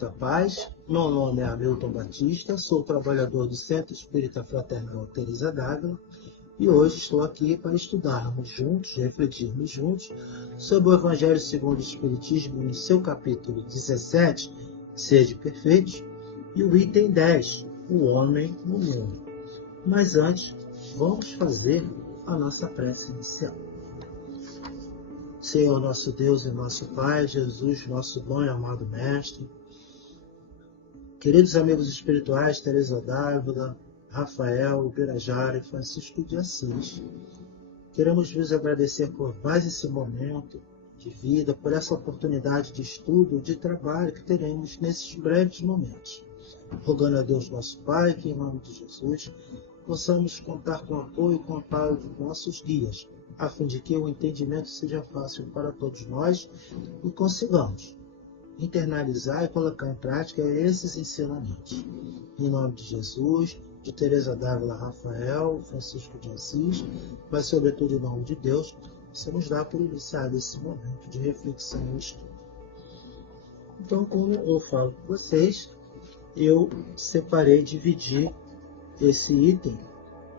muita paz. Meu nome é Hamilton Batista, sou trabalhador do Centro Espírita Fraternal Teresa d'Ávila e hoje estou aqui para estudarmos juntos, refletirmos juntos sobre o Evangelho segundo o Espiritismo no seu capítulo 17, Sede Perfeitos, e o item 10, o Homem no Mundo. Mas antes, vamos fazer a nossa prece inicial. Senhor nosso Deus e nosso Pai, Jesus, nosso bom e amado Mestre, queridos amigos espirituais, Teresa d'Ávila, Rafael, Birajara e Francisco de Assis, queremos vos agradecer por mais esse momento de vida, por essa oportunidade de estudo, de trabalho que teremos nesses breves momentos. Rogando a Deus nosso Pai, que em nome de Jesus possamos contar com o apoio e com o amparo de nossos guias, a fim de que o entendimento seja fácil para todos nós e consigamos internalizar e colocar em prática esses ensinamentos. Em nome de Jesus, de Teresa d'Ávila, Rafael, Francisco de Assis, mas sobretudo em nome de Deus, possamos dar por iniciado esse momento de reflexão e estudo. Então, como eu falo com vocês, eu separei, dividi esse item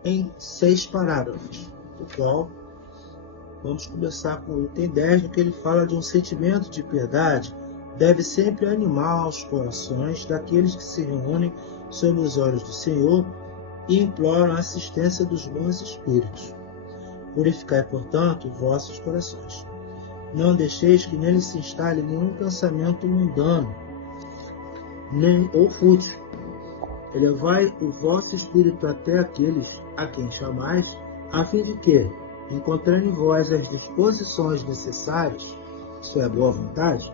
em 6 parágrafos, do qual vamos começar com o item 10, no que ele fala de um sentimento de piedade deve sempre animar os corações daqueles que se reúnem sob os olhos do Senhor e imploram a assistência dos bons espíritos. Purificai, portanto, vossos corações. Não deixeis que neles se instale nenhum pensamento mundano, nem ou fútil. Elevai o vosso espírito até aqueles a quem chamais, a fim de que, encontrando em vós as disposições necessárias, isto é, a boa vontade,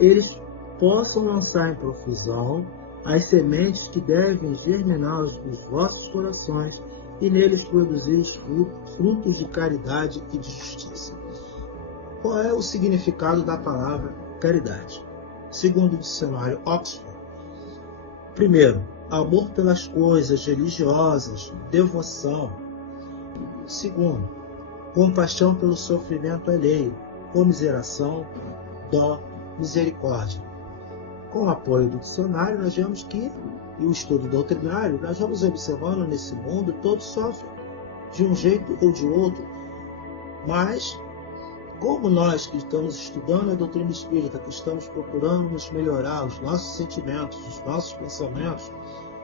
eles possam lançar em profusão as sementes que devem germinar os vossos corações e neles produzir os frutos de caridade e de justiça. Qual é o significado da palavra caridade? Segundo o dicionário Oxford, primeiro, amor pelas coisas religiosas, devoção. Segundo, compaixão pelo sofrimento alheio, comiseração, dó, misericórdia. Com o apoio do dicionário, nós vemos que, e o estudo doutrinário, nós vamos observando nesse mundo, todos sofrem, de um jeito ou de outro. Mas, como nós que estamos estudando a doutrina espírita, que estamos procurando nos melhorar os nossos sentimentos, os nossos pensamentos,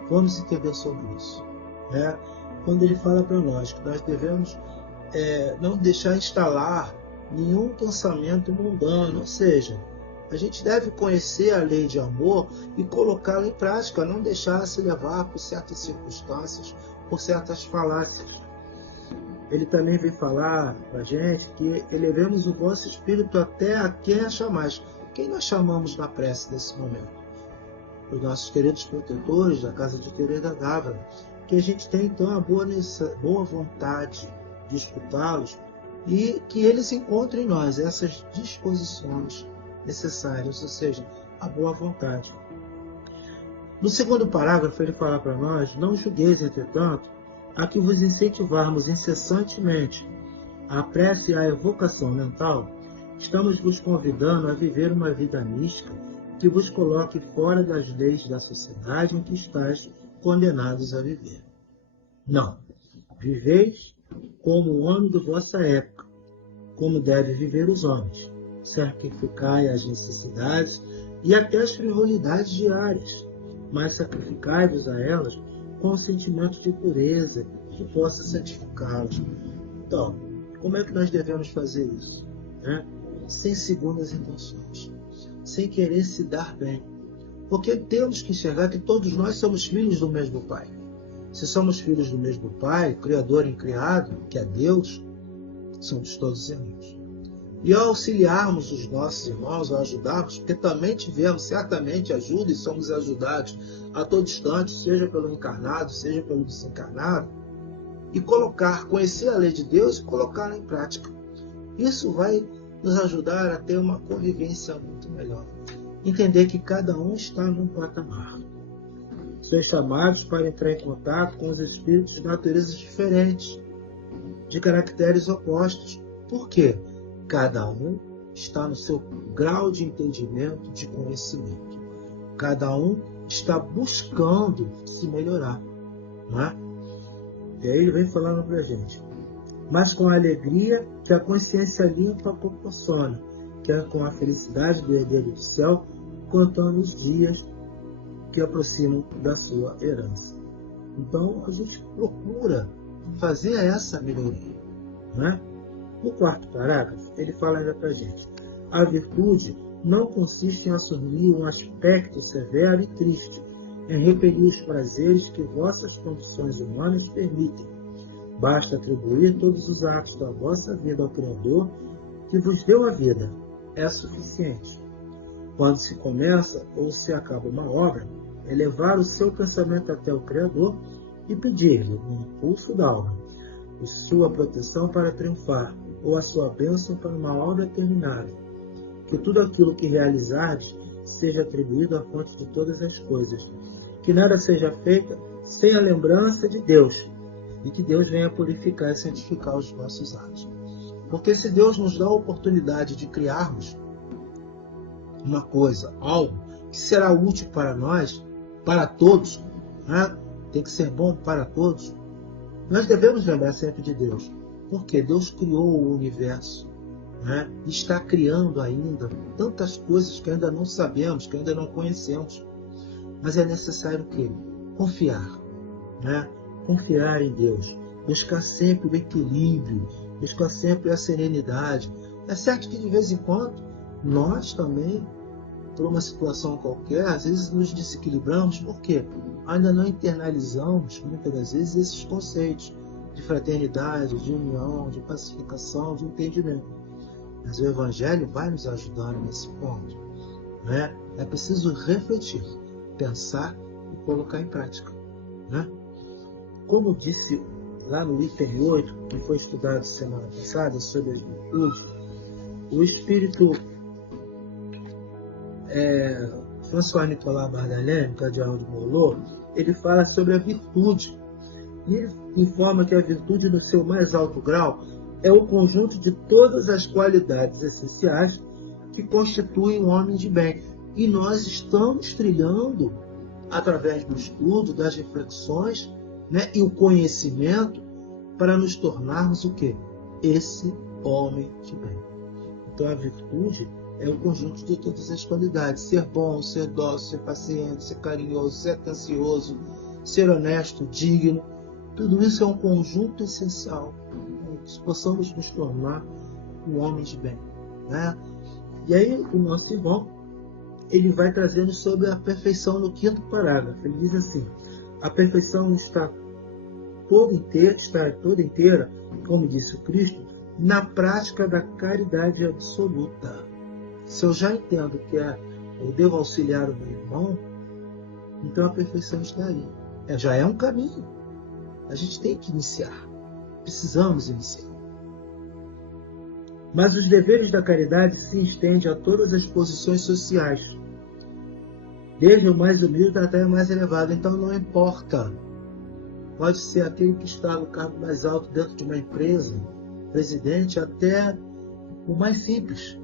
vamos entender sobre isso. Quando ele fala para nós que nós devemos não deixar instalar nenhum pensamento mundano, ou seja, a gente deve conhecer a lei de amor e colocá-la em prática, não deixar se levar por certas circunstâncias, por certas falácias. Ele também vem falar para a gente que elevemos o vosso espírito até a quem a chamais. Quem nós chamamos na prece nesse momento? Os nossos queridos protetores da casa de Teresa d'Ávila, que a gente tem então a boa vontade de escutá-los e que eles encontrem em nós essas disposições necessárias, ou seja, a boa vontade. No segundo parágrafo ele fala para nós: não julgueis, entretanto, a que vos incentivarmos incessantemente a prece e a evocação mental, estamos vos convidando a viver uma vida mística que vos coloque fora das leis da sociedade em que estáis condenados a viver. Não, viveis como o homem da vossa época, como devem viver os homens. Sacrificai as necessidades e até as frivolidades diárias, mas sacrificai-vos a elas com o sentimento de pureza que possa santificá-los. Então, como é que nós devemos fazer isso? Sem segundas intenções, sem querer se dar bem. Porque temos que enxergar que todos nós somos filhos do mesmo Pai. Se somos filhos do mesmo Pai, Criador e Criado, que é Deus, somos todos irmãos. E ao auxiliarmos os nossos irmãos, ao ajudarmos, porque também tivemos certamente ajuda e somos ajudados a todo instante, seja pelo encarnado, seja pelo desencarnado, e conhecer a lei de Deus e colocá-la em prática. Isso vai nos ajudar a ter uma convivência muito melhor. Entender que cada um está num patamar. Sois chamados para entrar em contato com os espíritos de naturezas diferentes, de caracteres opostos. Por quê? Cada um está no seu grau de entendimento, de conhecimento. Cada um está buscando se melhorar, não é? E aí ele vem falando para a gente. Mas com a alegria que a consciência limpa proporciona, que é com a felicidade do herdeiro do céu, contando os dias que aproximam da sua herança. Então, a gente procura fazer essa melhoria, né? No quarto parágrafo, ele fala ainda para a gente. A virtude não consiste em assumir um aspecto severo e triste, em repelir os prazeres que vossas condições humanas permitem. Basta atribuir todos os atos da vossa vida ao Criador, que vos deu a vida. É suficiente. Quando se começa ou se acaba uma obra, elevar o seu pensamento até o Criador e pedir-lhe o impulso da alma, a sua proteção para triunfar, ou a sua bênção para uma obra terminada. Que tudo aquilo que realizardes seja atribuído à fonte de todas as coisas. Que nada seja feito sem a lembrança de Deus. E que Deus venha purificar e santificar os nossos atos. Porque se Deus nos dá a oportunidade de criarmos uma coisa, algo que será útil para nós, para todos, né? Tem que ser bom para todos, nós devemos lembrar sempre de Deus. Porque Deus criou o universo, né? Está criando ainda tantas coisas que ainda não sabemos, que ainda não conhecemos. Mas é necessário o quê? Confiar, né? Confiar em Deus, buscar sempre o equilíbrio, buscar sempre a serenidade. É certo que de vez em quando nós também, por uma situação qualquer, às vezes nos desequilibramos, porque ainda não internalizamos, muitas das vezes, esses conceitos de fraternidade, de união, de pacificação, de entendimento. Mas o Evangelho vai nos ajudando nesse ponto, né? É preciso refletir, pensar e colocar em prática, né? Como disse lá no item 8, que foi estudado semana passada, sobre as virtudes, o espírito François-Nicolas Bardalene, cardeal de Moulot, ele fala sobre a virtude. E ele informa que a virtude, no seu mais alto grau, é o conjunto de todas as qualidades essenciais que constituem um homem de bem. E nós estamos trilhando, através do estudo, das reflexões, né, e o conhecimento, para nos tornarmos o quê? Esse homem de bem. Então a virtude é o conjunto de todas as qualidades. Ser bom, ser dócil, ser paciente, ser carinhoso, ser atencioso, ser honesto, digno. Tudo isso é um conjunto essencial. Que possamos nos tornar um homem de bem, né? E aí o nosso irmão, ele vai trazendo sobre a perfeição no quinto parágrafo. Ele diz assim: a perfeição está toda inteira, como disse o Cristo, na prática da caridade absoluta. Se eu já entendo que eu devo auxiliar o meu irmão, então a perfeição está aí. Já é um caminho. A gente tem que iniciar. Precisamos iniciar. Mas os deveres da caridade se estendem a todas as posições sociais, desde o mais humilde até o mais elevado. Então não importa. Pode ser aquele que está no cargo mais alto dentro de uma empresa, presidente, até o mais simples,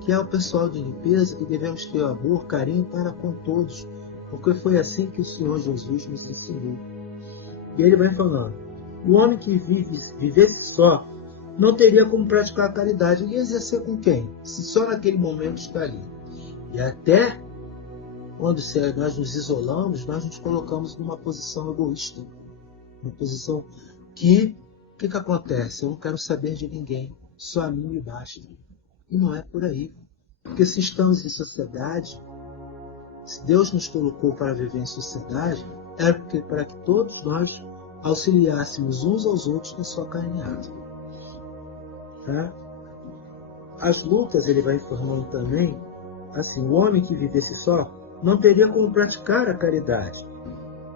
que é o pessoal de limpeza, que devemos ter amor, carinho para com todos, porque foi assim que o Senhor Jesus nos ensinou. E ele vai falando: o homem que vivesse só não teria como praticar a caridade. Ele ia exercer com quem? Se só naquele momento está ali. E até quando nós nos isolamos, nós nos colocamos numa posição egoísta. Uma posição que, o que acontece? Eu não quero saber de ninguém, só a mim me basta. E não é por aí. Porque se estamos em sociedade, se Deus nos colocou para viver em sociedade, é para que todos nós auxiliássemos uns aos outros na sua caminhada. Tá? As lutas, ele vai informando também, assim, o homem que vivesse só não teria como praticar a caridade.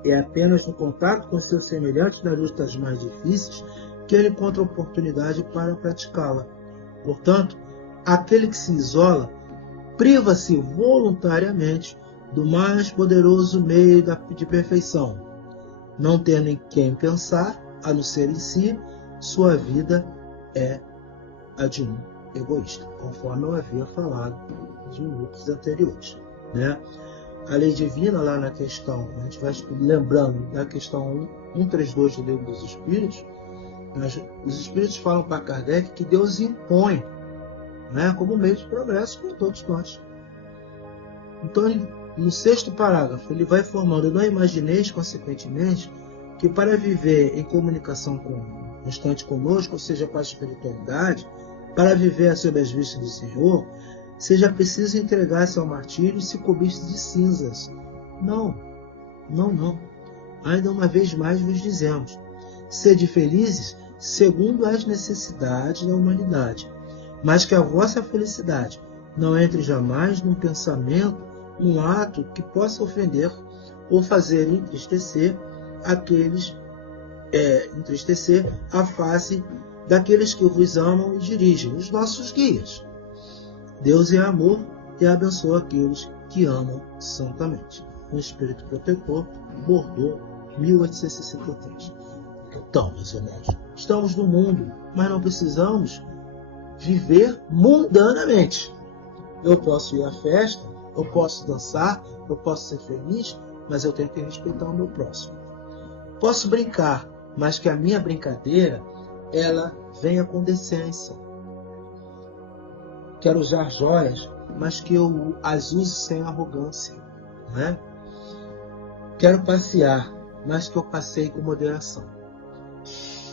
É apenas no contato com seus semelhantes nas lutas mais difíceis que ele encontra oportunidade para praticá-la. Portanto, aquele que se isola priva-se voluntariamente do mais poderoso meio de perfeição. Não tendo em quem pensar, a não ser em si, sua vida é a de um egoísta, conforme eu havia falado nos minutos anteriores, né? a lei divina lá na questão, a gente vai lembrando da questão 132 do Livro dos Espíritos, os Espíritos falam para Kardec que Deus impõe, né, como meio de progresso para todos nós. Então, no 6º parágrafo, ele vai formando: não imagineis, consequentemente, que para viver em comunicação constante conosco, ou seja, para a espiritualidade, para viver sob as vistas do Senhor, seja preciso entregar-se ao martírio e se cobrir-se de cinzas. Não. Ainda uma vez mais vos dizemos: sede felizes segundo as necessidades da humanidade, mas que a vossa felicidade não entre jamais num pensamento, num ato que possa ofender ou fazer entristecer a face daqueles que vos amam e dirigem, os nossos guias. Deus é amor e abençoa aqueles que amam santamente. Um Espírito Protetor, Bordeaux, 1863. Então, meus irmãos, estamos no mundo, mas não precisamos viver mundanamente. Eu posso ir à festa, eu posso dançar, eu posso ser feliz, mas eu tenho que respeitar o meu próximo. Posso brincar, mas que a minha brincadeira, ela venha com decência. Quero usar joias, mas que eu as use sem arrogância, né? Quero passear, mas que eu passeie com moderação.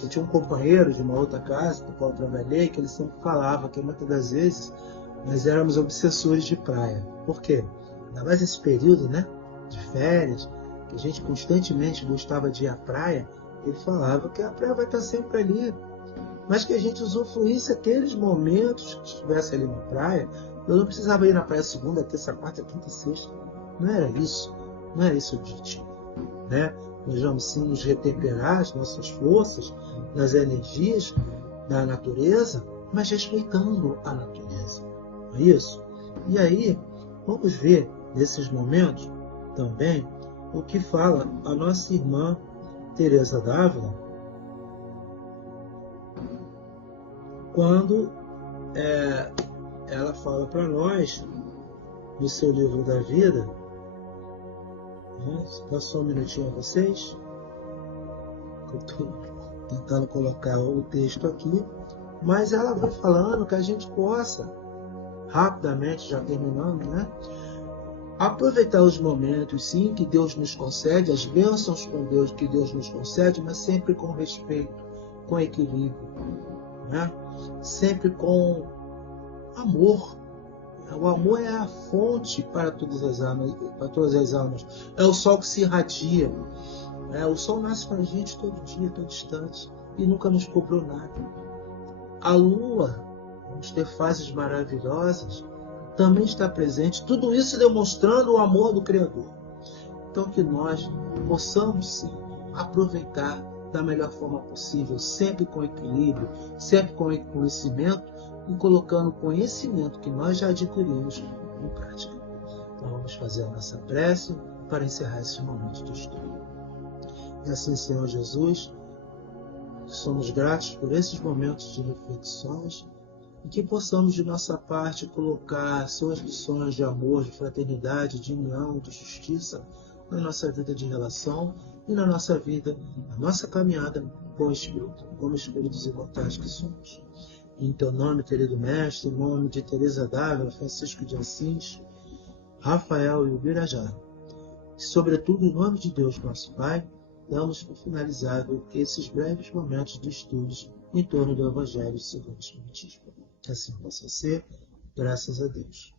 Eu tinha um companheiro de uma outra casa, do qual eu trabalhei, que ele sempre falava que muitas das vezes nós éramos obsessores de praia. Por quê? Ainda mais esse período, né, de férias, que a gente constantemente gostava de ir à praia. Ele falava que a praia vai estar sempre ali, mas que a gente usufruísse aqueles momentos que estivesse ali na praia. Eu não precisava ir na praia segunda, terça, quarta, quinta e sexta. Não era isso. Não era esse o objetivo, né? Nós vamos sim nos retemperar as nossas forças, nas energias da natureza, mas respeitando a natureza. Não é isso? E aí, vamos ver nesses momentos também o que fala a nossa irmã Teresa d'Ávila, quando ela fala para nós, no seu livro da vida, passou um minutinho a vocês, eu estou tentando colocar o texto aqui, mas ela vai falando que a gente possa, rapidamente, já terminando, né, aproveitar os momentos, sim, que Deus nos concede, as bênçãos com Deus que Deus nos concede, mas sempre com respeito, com equilíbrio, né? Sempre com amor. O amor é a fonte para todas as almas. É o sol que se irradia. O sol nasce para a gente todo dia, todo instante, e nunca nos cobrou nada. A lua, vamos ter fases maravilhosas, também está presente. Tudo isso demonstrando o amor do Criador. Então que nós possamos sim aproveitar da melhor forma possível, sempre com equilíbrio, sempre com conhecimento, e colocando o conhecimento que nós já adquirimos em prática. Então vamos fazer a nossa prece para encerrar esse momento de estudo. E assim, Senhor Jesus, somos gratos por esses momentos de reflexões e que possamos de nossa parte colocar suas lições de amor, de fraternidade, de união, de justiça na nossa vida de relação e na nossa vida, na nossa caminhada com o Espírito, como espíritos imortais que somos. Em teu nome, querido Mestre, em nome de Teresa d'Ávila, Francisco de Assis, Rafael e Ubirajara, e sobretudo em nome de Deus, nosso Pai, damos por finalizado esses breves momentos de estudos em torno do Evangelho segundo o Espiritismo. Que assim possa ser, graças a Deus.